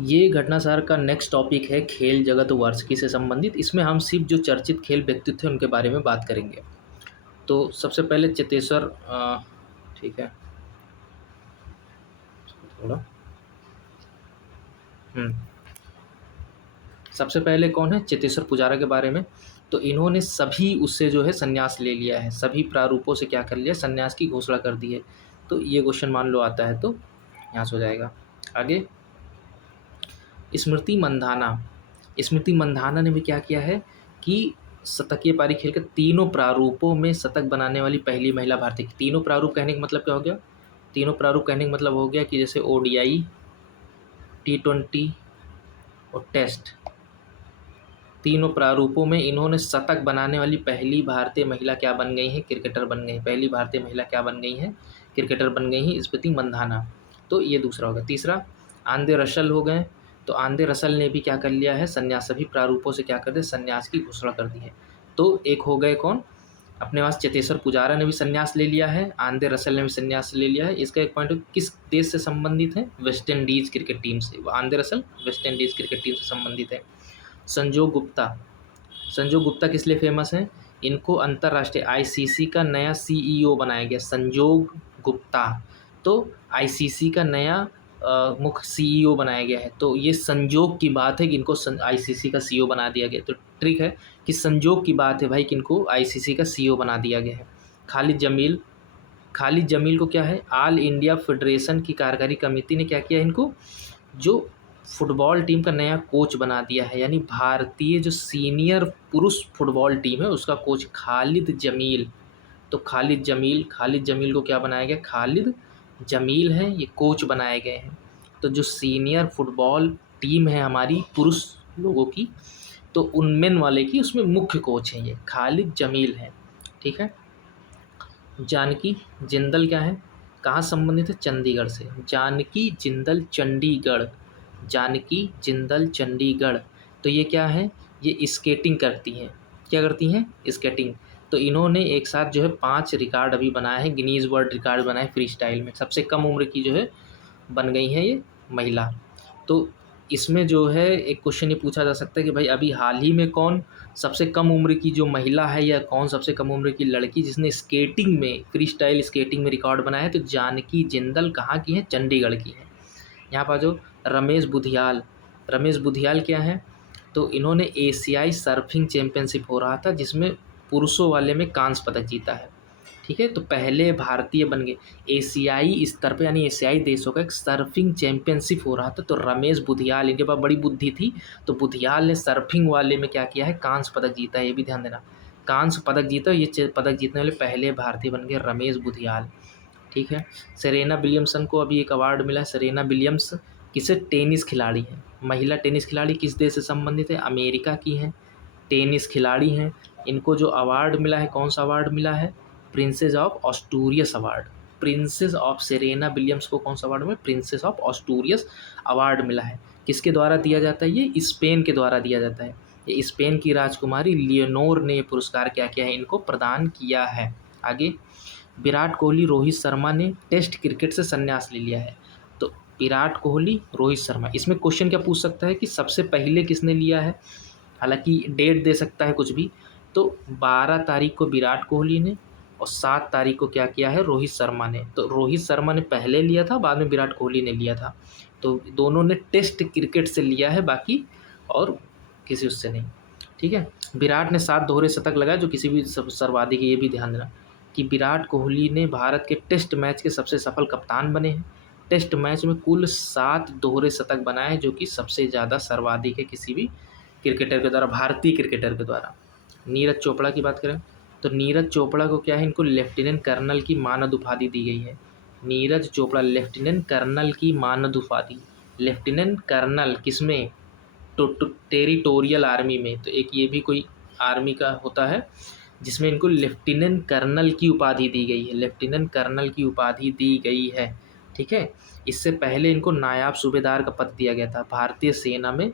ये घटनासार का next topic है खेल जगत वार्षिकी से संबंधित। इसमें हम सिर्फ जो चर्चित खेल व्यक्तित्व हैं उनके बारे में बात करेंगे। तो सबसे पहले चेतेश्वर ठीक है थोड़ा हम्म सबसे पहले कौन है, चेतेश्वर पुजारा के बारे में। तो इन्होंने सभी उससे जो है संन्यास ले लिया है, सभी प्रारूपों से क्या कर लिया, संन्यास की घोषणा कर दी है। तो ये क्वेश्चन मान लो आता है तो यहाँ से हो जाएगा। आगे स्मृति मंधाना। स्मृति मंधाना ने भी क्या किया है कि शतकीय पारी खेल के तीनों प्रारूपों में शतक बनाने वाली पहली महिला भारतीय। तीनों प्रारूप कहने का मतलब क्या हो गया, तीनों प्रारूप कहने का मतलब हो गया कि जैसे ओडीआई, T20 और टेस्ट, तीनों प्रारूपों में इन्होंने शतक बनाने वाली पहली भारतीय महिला क्या बन गई हैं, क्रिकेटर बन गई हैं। पहली भारतीय महिला क्या बन गई हैं, क्रिकेटर बन गई हैं, स्मृति मंधाना। तो ये दूसरा होगा। तीसरा आंद्रे रसल हो गए। तो आंद्रे रसल ने भी क्या कर लिया है, संन्यास, सभी प्रारूपों से क्या कर दिया, संन्यास की घोषणा कर दी है। तो एक हो गए कौन, अपने पास चेतेश्वर पुजारा ने भी संन्यास ले लिया है, आंद्रे रसल ने भी संन्यास ले लिया है। इसका एक पॉइंट किस देश से संबंधित है, वेस्ट इंडीज क्रिकेट टीम से। Andre Russell West Indies cricket team से संबंधित है। संजोग गुप्ता, संजोग गुप्ता किस लिए फेमस हैं, इनको अंतर्राष्ट्रीय आईसीसी का नया सीईओ बनाया गया, संजोग गुप्ता। तो आईसीसी का नया मुख्य सीईओ बनाया गया है। तो ये संजोग की बात है कि इनको आईसीसी का सीईओ बना दिया गया। तो ट्रिक है कि संजोग की बात है भाई कि इनको आईसीसी का सीईओ बना दिया गया है। खालिद जमील, खालिद जमील को क्या है, ऑल इंडिया फेडरेशन की कार्यकारी कमेटी ने क्या किया, इनको जो फुटबॉल टीम का नया कोच बना दिया है। यानी भारतीय जो सीनियर पुरुष फुटबॉल टीम है उसका कोच खालिद जमील। तो खालिद जमील, खालिद जमील को क्या बनाया गया, खालिद जमील हैं ये कोच बनाए गए हैं। तो जो सीनियर फुटबॉल टीम है हमारी पुरुष लोगों की, तो उनमें वाले की उसमें मुख्य कोच हैं ये खालिद जमील हैं। ठीक है। जानकी जिंदल क्या है, कहाँ संबंधित है, चंडीगढ़ से। जानकी जिंदल चंडीगढ़, जानकी जिंदल चंडीगढ़। तो ये क्या है, ये स्केटिंग करती हैं। क्या करती हैं, स्केटिंग। तो इन्होंने एक साथ जो है 5 रिकॉर्ड अभी बनाए हैं, गिनीज वर्ल्ड रिकॉर्ड बनाए फ्री स्टाइल में। सबसे कम उम्र की जो है बन गई हैं ये महिला। तो इसमें जो है एक क्वेश्चन ये पूछा जा सकता है कि भाई अभी हाल ही में कौन सबसे कम उम्र की जो महिला है या कौन सबसे कम उम्र की लड़की जिसने स्केटिंग में, फ्री स्टाइल स्केटिंग में रिकॉर्ड बनाया है। तो जानकी जिंदल कहाँ की है, चंडीगढ़ की है। यहाँ पर जो रमेश बुधियाल, रमेश बुधियाल क्या है, तो इन्होंने एशियाई सर्फिंग चैंपियनशिप हो रहा था जिसमें पुरुषों वाले में कांस्य पदक जीता है। ठीक है। तो पहले भारतीय बन गए एशियाई स्तर पे, यानी एशियाई देशों का एक सर्फिंग चैंपियनशिप हो रहा था। तो रमेश बुधियाल, इनके पास बड़ी बुद्धि थी, तो बुधियाल ने सर्फिंग वाले में क्या किया है, कांस्य पदक जीता है। ये भी ध्यान देना, कांस्य पदक जीता, ये पदक जीतने वाले पहले भारतीय बन गए रमेश बुधियाल। ठीक है। सेरेना विलियमसन को अभी एक अवार्ड मिला है। सेरेना विलियम्स किसे, टेनिस खिलाड़ी हैं, महिला टेनिस खिलाड़ी, किस देश से संबंधित है, अमेरिका की हैं, टेनिस खिलाड़ी हैं। इनको जो अवार्ड मिला है, कौन सा अवार्ड मिला है, princess of Asturias award. Princess of Serena Williams को कौन सा अवार्ड मिला, प्रिंसेस ऑफ ऑस्टूरियस अवार्ड मिला है। किसके द्वारा दिया जाता है, ये स्पेन के द्वारा दिया जाता है। ये स्पेन की राजकुमारी लियोनोर ने ये पुरस्कार क्या किया है, इनको प्रदान किया है। आगे विराट कोहली, रोहित शर्मा ने टेस्ट क्रिकेट से संन्यास ले लिया है। तो विराट कोहली, रोहित शर्मा, इसमें क्वेश्चन क्या पूछ सकता है कि सबसे पहले किसने लिया है, हालांकि डेट दे सकता है कुछ भी। तो 12 तारीख को विराट कोहली ने और 7 तारीख को क्या किया है, रोहित शर्मा ने। तो रोहित शर्मा ने पहले लिया था, बाद में विराट कोहली ने लिया था। तो दोनों ने टेस्ट क्रिकेट से लिया है, बाकी और किसी उससे नहीं। ठीक है। विराट ने 7 दोहरे शतक लगाए जो किसी भी सर्वाधिक है। ये भी ध्यान देना कि विराट कोहली ने भारत के टेस्ट मैच के सबसे सफल कप्तान बने हैं। टेस्ट मैच में कुल 7 दोहरे शतक बनाए जो कि सबसे ज़्यादा सर्वाधिक है किसी भी क्रिकेटर के द्वारा, भारतीय क्रिकेटर के द्वारा। नीरज चोपड़ा की बात करें तो नीरज चोपड़ा को क्या है, इनको लेफ्टिनेंट कर्नल की मानद उपाधि दी गई है। नीरज चोपड़ा लेफ्टिनेंट कर्नल की मानद उपाधि, लेफ्टिनेंट कर्नल किसमें, टेरिटोरियल आर्मी में। तो एक ये भी कोई आर्मी का होता है जिसमें इनको लेफ्टिनेंट कर्नल की उपाधि दी गई है, लेफ्टिनेंट कर्नल की उपाधि दी गई है। ठीक है। इससे पहले इनको नायाब सूबेदार का पद दिया गया था भारतीय सेना में।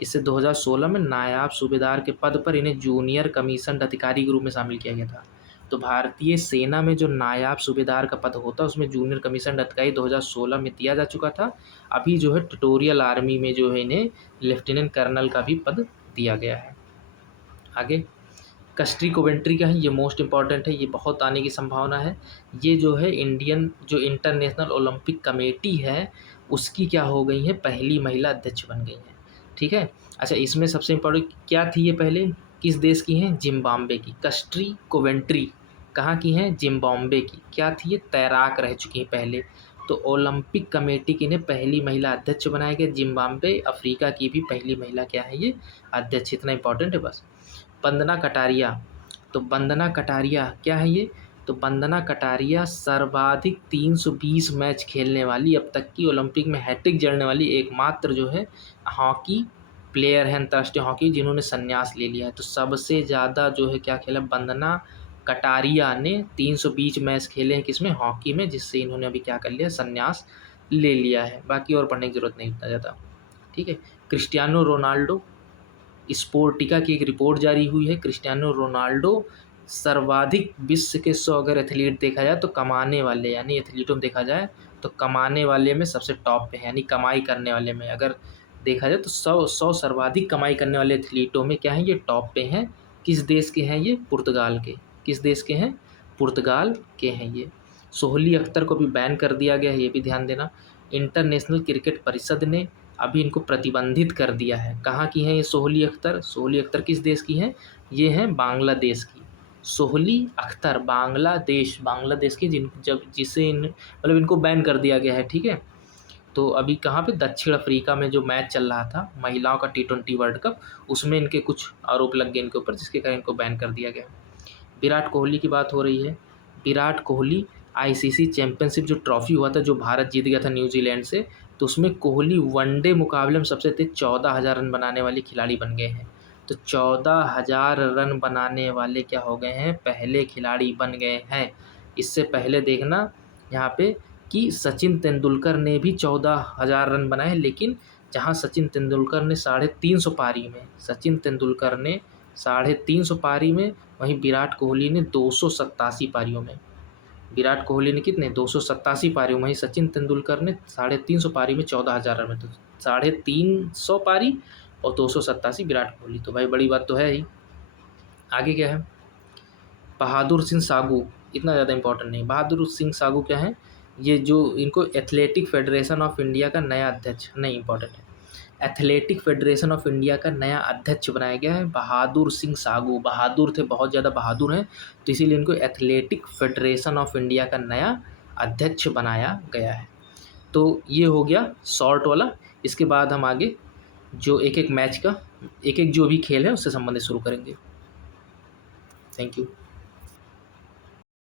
इससे 2016 में नायाब सूबेदार के पद पर इन्हें जूनियर कमीशन अधिकारी के रूप में शामिल किया गया था। तो भारतीय सेना में जो नायब सूबेदार का पद होता है उसमें जूनियर कमीशन अधिकारी 2016 में दिया जा चुका था। अभी जो है ट्यूटोरियल आर्मी में जो है इन्हें लेफ्टिनेंट कर्नल का भी पद दिया गया है। आगे कस्ट्री कोवेंट्री का है, ये मोस्ट इंपॉर्टेंट है, ये बहुत आने की संभावना है। ये जो है इंडियन जो इंटरनेशनल ओलंपिक कमेटी है उसकी क्या हो गई है, पहली महिला अध्यक्ष बन गई हैं। ठीक है। अच्छा, इसमें सबसे इम्पोर्टेंट क्या थी ये, पहले किस देश की हैं, जिम्बाब्वे की। कस्ट्री कोवेंट्री कहाँ की हैं, जिम्बाब्वे की। क्या थी ये, तैराक रह चुकी हैं पहले। तो ओलंपिक कमेटी की इन्हें पहली महिला अध्यक्ष बनाया गया। जिम्बाब्वे अफ्रीका की भी पहली महिला क्या है ये, अध्यक्ष। इतना इंपॉर्टेंट है बस। वंदना कटारिया, तो वंदना कटारिया क्या है ये, तो वंदना कटारिया सर्वाधिक 320 मैच खेलने वाली, अब तक की ओलंपिक में हैट्रिक जड़ने वाली एकमात्र जो है हॉकी प्लेयर है अंतर्राष्ट्रीय हॉकी जिन्होंने संन्यास ले लिया है। तो सबसे ज़्यादा जो है क्या खेला, वंदना कटारिया ने 320 मैच खेले हैं किसमें, हॉकी में, जिससे इन्होंने अभी क्या कर लिया, संन्यास ले लिया है। बाकी और पढ़ने की जरूरत नहीं उतना ज़्यादा। ठीक है। क्रिस्टियानो रोनाल्डो, स्पोर्टिका की एक रिपोर्ट जारी हुई है, क्रिस्टियानो रोनाल्डो सर्वाधिक विश्व के 100 अगर एथलीट देखा जाए तो कमाने वाले, यानी एथलीटों में देखा जाए तो कमाने वाले में सबसे टॉप पे है, यानी कमाई करने वाले में अगर देखा जाए तो 100 सर्वाधिक कमाई करने वाले एथलीटों में क्या है, ये टॉप पे हैं। किस देश के हैं ये, पुर्तगाल के। किस देश के हैं, पुर्तगाल के हैं ये। सोहली अख्तर को भी बैन कर दिया गया है, ये भी ध्यान देना। इंटरनेशनल क्रिकेट परिषद ने अभी इनको प्रतिबंधित कर दिया है। कहाँ की हैं ये सोहली अख्तर, सोहली अख्तर किस देश की हैं, ये हैं बांग्लादेश की। सोहली अख्तर बांग्लादेश की, मतलब इनको बैन कर दिया गया है। ठीक है। तो अभी कहाँ पे, दक्षिण अफ्रीका में जो मैच चल रहा था महिलाओं का T20 वर्ल्ड कप, उसमें इनके कुछ आरोप लग गए इनके ऊपर, जिसके कारण इनको बैन कर दिया गया। विराट कोहली की बात हो रही है। विराट कोहली ICC चैंपियनशिप जो ट्रॉफी हुआ था, जो भारत जीत गया था न्यूजीलैंड से, तो उसमें कोहली वनडे मुकाबले में सबसे तेज 14,000 रन बनाने वाले खिलाड़ी बन गए हैं। तो 14,000 रन बनाने वाले क्या हो गए हैं, पहले खिलाड़ी बन गए हैं। इससे पहले देखना यहाँ पे कि सचिन तेंदुलकर ने भी 14,000 रन बनाए, लेकिन जहाँ सचिन तेंदुलकर ने 350 पारी में, सचिन तेंदुलकर ने 350 पारी में, वहीं विराट कोहली ने 287 पारियों में। विराट कोहली ने कितने, 287 पारियों में, वहीं सचिन तेंदुलकर ने 350 पारी में 14,000 रन में। तो 350 पारी और 287 विराट कोहली, तो भाई बड़ी बात तो है ही। आगे क्या है, बहादुर सिंह सागू, इतना ज़्यादा इंपॉर्टेंट नहीं। बहादुर सिंह सागू क्या है, ये जो इनको एथलेटिक फेडरेशन ऑफ इंडिया का नया अध्यक्ष, नहीं इंपॉर्टेंट है, एथलेटिक फेडरेशन ऑफ इंडिया का नया अध्यक्ष बनाया गया है बहादुर सिंह सागू। बहादुर थे, बहुत ज़्यादा बहादुर हैं, तो इसीलिए इनको एथलेटिक फेडरेशन ऑफ इंडिया का नया अध्यक्ष बनाया गया है। तो ये हो गया शॉर्ट वाला। इसके बाद हम आगे जो एक एक मैच का, एक एक जो भी खेल है उससे संबंधित शुरू करेंगे। Thank you.